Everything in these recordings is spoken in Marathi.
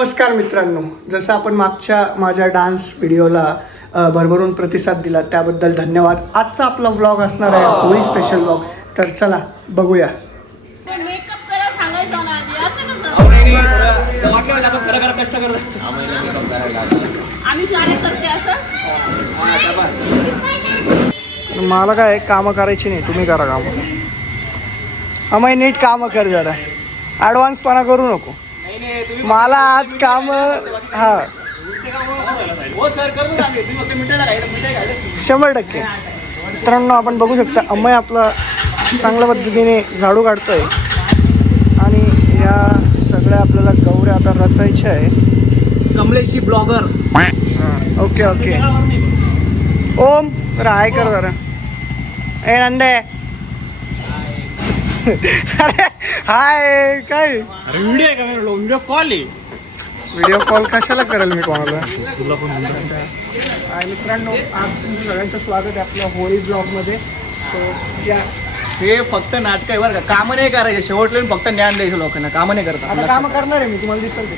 नमस्कार मित्रांनो, जसं आपण मागच्या माझ्या डान्स व्हिडिओला भरभरून प्रतिसाद दिला त्याबद्दल धन्यवाद. आजचा आपला व्लॉग असणार आहे होळी स्पेशल व्लॉग. तर चला बघूया. मला काय कामं करायची नाही, तुम्ही करा कामं. आम्ही नीट कामं कर, जरा ॲडव्हान्सपणा करू नको. मला आज काम 100%. मित्रांनो आपण बघू शकता अमय आपला चांगल्या पद्धतीने झाडू काढतोय आणि या सगळ्या आपल्याला गौऱ्या आता रचायच्या आहे. कमलेशची ब्लॉगर. Okay okay. ओम जरा हाय कर जरा. ए नंदे. अरे हाय. काय व्हिडिओ आहे का? व्हिडिओ कॉल आहे. व्हिडिओ कॉल कशाला करेल मी कोणाला? मित्रांनो आज तुमचं सगळ्यांचं स्वागत आहे आपल्या होळी ब्लॉगमध्ये. सो या हे फक्त नाटक आहे बरं का, कामं नाही करायचे. शेवटले फक्त ज्ञान द्यायचं लोकांना, कामं नाही करतात. आता कामं करणार आहे मी, तुम्हाला दिसेल ते.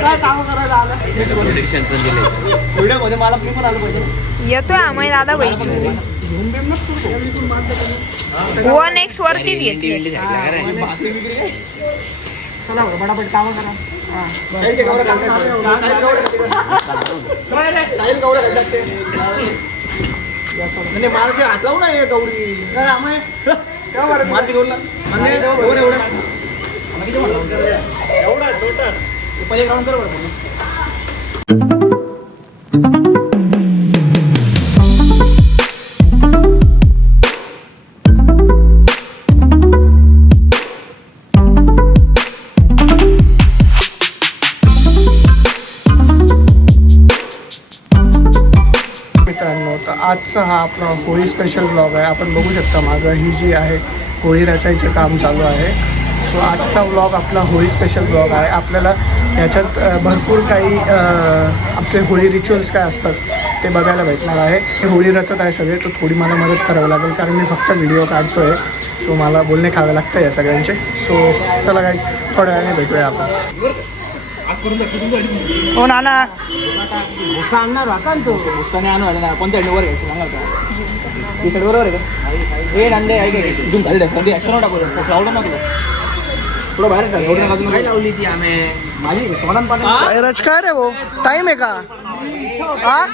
काय कामं करायला आलं व्हिडिओ मध्ये मला फ्री पण आलं पाहिजे. येतोय अमय दादा भाई तू 1x वरतीच घेतली. चला बरं बटापट कामं करा. माणसे हात लावू ना गौरी मार्च गौरला एवढा पहिले ग्राउंड कर बरं. मित्रांनो तर आजचा हा आपला होळी स्पेशल ब्लॉग आहे. आपण बघू शकता मागं ही जी आहे होळी रचायचं काम चालू आहे. सो आजचा व्लॉग आपला होळी स्पेशल ब्लॉग आहे. आपल्याला ह्याच्यात भरपूर काही आपले होळी रिच्युअल्स काय असतात ते बघायला भेटणार आहे. हे होळी रचत आहे सगळे, तर थोडी मला मदत करावी लागेल कारण मी फक्त व्हिडिओ काढतो आहे. सो मला बोलणे खावे लागतं या सगळ्यांचे. सो चला काही थोड्या वेळाने भेटूया आपण. हो नाना भुस्सा आणणार होता ना तो. भुस्साने आणू ना कोणत्या वर घ्यायचं सांगा का? टी शर्ट बरोबर आहे का? हे नांदे आहे काय इथून घाल द्या ॲक्शन टाकू आवडत ना तुला थोडं बाहेर काय लावली ती आम्ही माझी सोनान पाटील रच काय रे भाऊ, टाईम आहे का? हा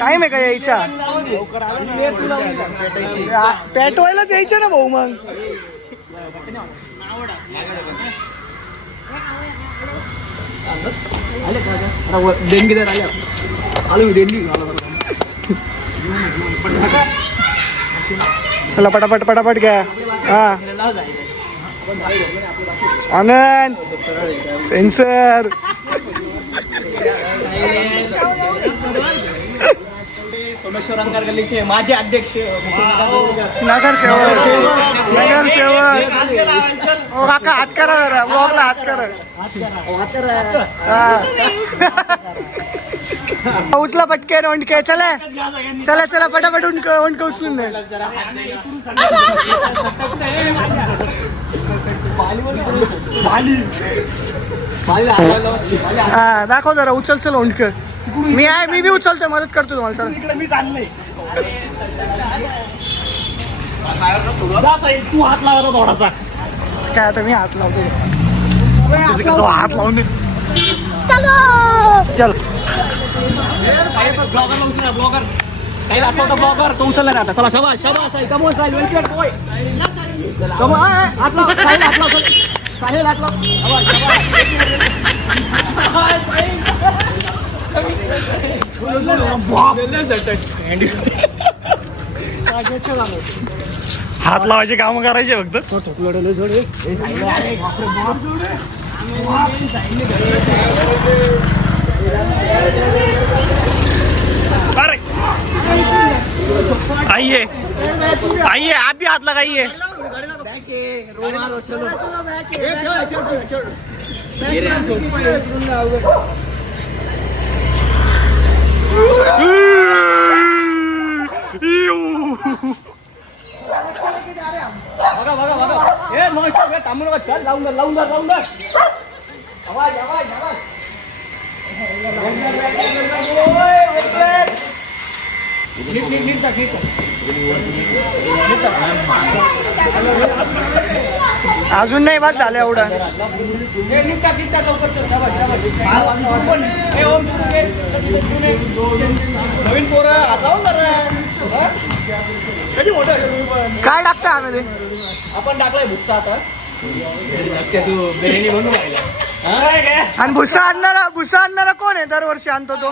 टाईम आहे का यायचा? पेटवायलाच यायचं ना भाऊ. मग आले का देणगी दर आले आलो मी देणगी चला पटापट पटापट घ्या. हा आनंद सेन्सर सोमेश्वर अंगार गल्लीचे माझे अध्यक्ष नगरसेवक. हो काका हात करा जरा, ब्लॉगला हात करा. उचला पटके ओंडके. चला चला चला पटापट ओंडके उचलून दे. हा दाखव जरा, उचल चल ओंडके. मी आहे, मी बी उचलतोय, मदत करतो तुम्हाला. चला मी चाललंय. तू हात लावता थोडासा. काय आता मी हात लावतो. हात लावून दे. चल ब्लॉगर साहिल असा होता. ब्लॉगर तो उचलला राहता. चला शाबास शाबास Sahil. Come on Sahil welcome boy. Come on हात लाव साहिल. हात लाव साहिल. हात लाव. हात लावायचे काम करायचे फक्त. आइए आइए आप भी हाथ लगाइए. बघा बघा बघा ए नो स्टॉप थांबू नका चल लावून धर लावून धर लावून धर आवाज आवाज आवाज नीट टाक अजून नाही बाद झालं एवढं. नवीन पोरं कधी मोठं काय टाकतं आम्ही ते? आपण टाकलाय भुस्सा आता तू बिर्याणी बनवून राहिला आणि भुसा आणणारा कोण आहे दरवर्षी आणतो तो?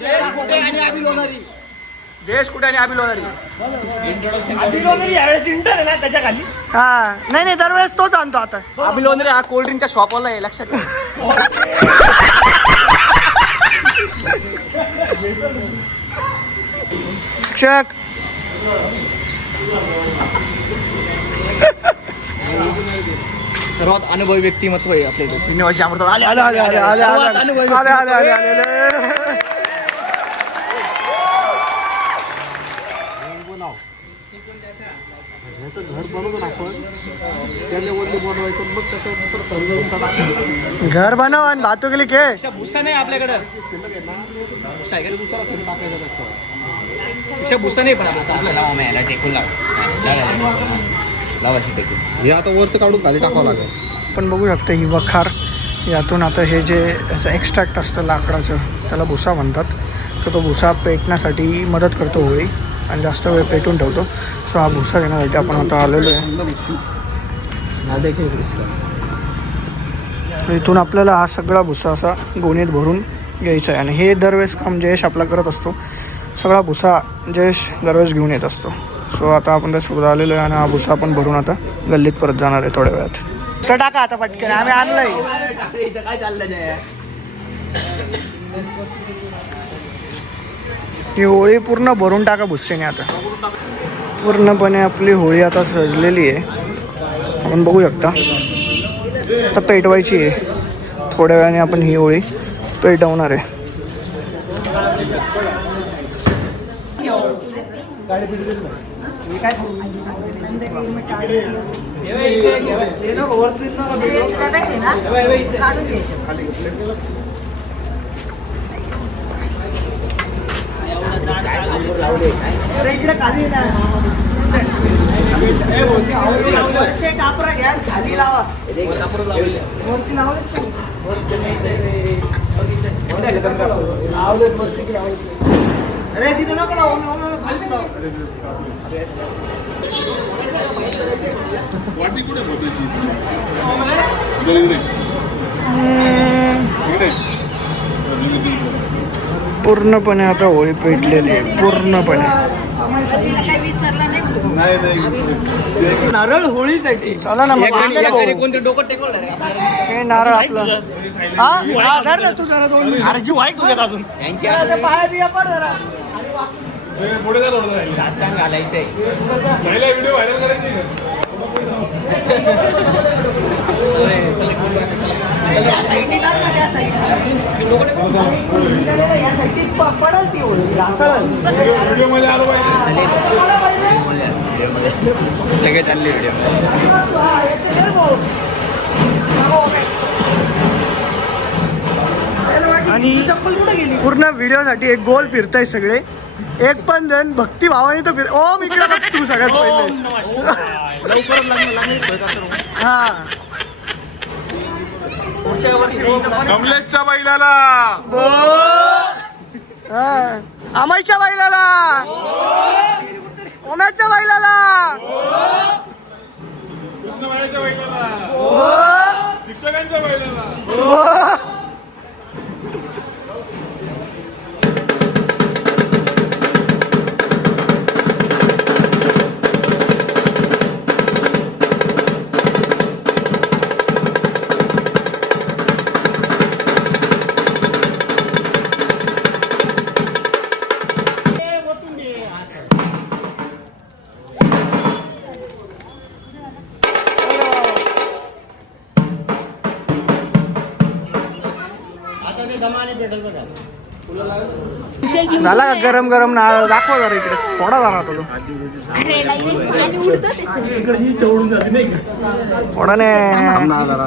जयेश कुठे आणि आम्ही लोणारी जयेश कुठे आणि आबी लोणारी. आम्ही लोणारी यावेळेस इंटर आहे ना त्याच्या खाली हा नाही दरवेळेस तोच आणतो आता. आम्ही लोणारी हा कोल्ड्रिंकच्या शॉपवाला आहे लक्षात शिक्षक सर्वात अनुभवी व्यक्तिमत्व आहे आपल्या इथे श्रीनिवास अमृत आले आले आले आले आले सर्वात अनुभवी आले आले आले आले. घर बनव आणि भातू गेली के भुस्सा नाही आपल्याकडं भुस्सा आहे का भुस्सा नाही पण हे आता वरचं काढून खाली टाकावं लागेल. आपण बघू शकतो ही वखार यातून आता हे जे याचं एक्स्ट्रॅक्ट असतं लाकडाचं त्याला भुसा म्हणतात. सो तो भुसा पेटण्यासाठी मदत करतो होळी आणि जास्त वेळ पेटून ठेवतो. सो हा भुसा घेण्यासाठी आपण आता आलेलो आहे. इथून आपल्याला हा सगळा भुसा असा गोणीत भरून घ्यायचा आहे आणि हे दरवेळेस काम जयेश आपला करत असतो. सगळा भुसा जयेश दरवेळेस घेऊन येत असतो. सो आता आपण त्यासोबत आलेलो आहे आणि हा भुसा आपण भरून आता गल्लीत परत जाणार आहे थोड्या वेळात. भुसा टाका आता पटकन आम्ही आणलंय. काय चाललंय ही होळी पूर्ण भरून टाका भुस्सेने. आता पूर्णपणे आपली होळी आता सजलेली आहे. आपण बघू शकता आता पेटवायची आहे. थोड्या वेळाने आपण ही होळी पेटवणार आहे. अरे तिथं नको पूर्णपणे आता होळी पेटलेली आहे पूर्णपणे. नारळ होळीसाठी चला ना मग कोणतं डोकं टेकवलं हे नारळ आपलं. हा धर ना तू जरा 2 मिनिट. अरे जीव आहे तुझ्यात अजून पाया बिया पड जरा. घालायचंय पडल ती होळी सगळे चालले व्हिडिओ आणि पूर्ण व्हिडिओसाठी एक गोल फिरताय सगळे. एक पण जण भक्ती भावाने तर फिर ओम इकडे बघ तू सगळ्यात पहिले. हा कमलेशच्या बैलाला हा अमाईच्या बैलाला ओम्याच्या बैलाला कृष्णवाड्याच्या बैलाला शिक्षकांच्या बैलाला दमाने पेटल बघा झाला का गरम गरम नारळ दाखवा जरा इकडे थोडा झाला तो थोडा नारळ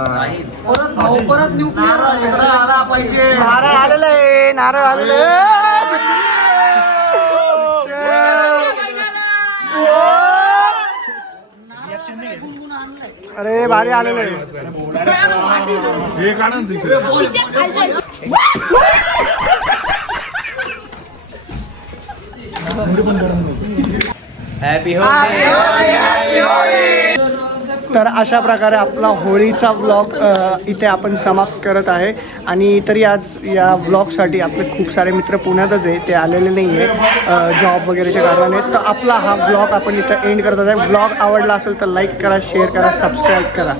आलेलं आहे नारळ आलेलं अरे भारी आलेलं आहे तर अशा प्रकारे आपला होळीचा व्लॉग इथे आपण समाप्त करत आहे. आणि तरी आज या व्लॉगसाठी आपले खूप सारे मित्र पुण्यातच आहे, ते आलेले नाही आहे जॉब वगैरेच्या कारणाने. तर आपला हा व्लॉग आपण इथं एंड करत आहे. व्लॉग आवडला असेल तर लाईक करा, शेअर करा, सबस्क्राईब करा.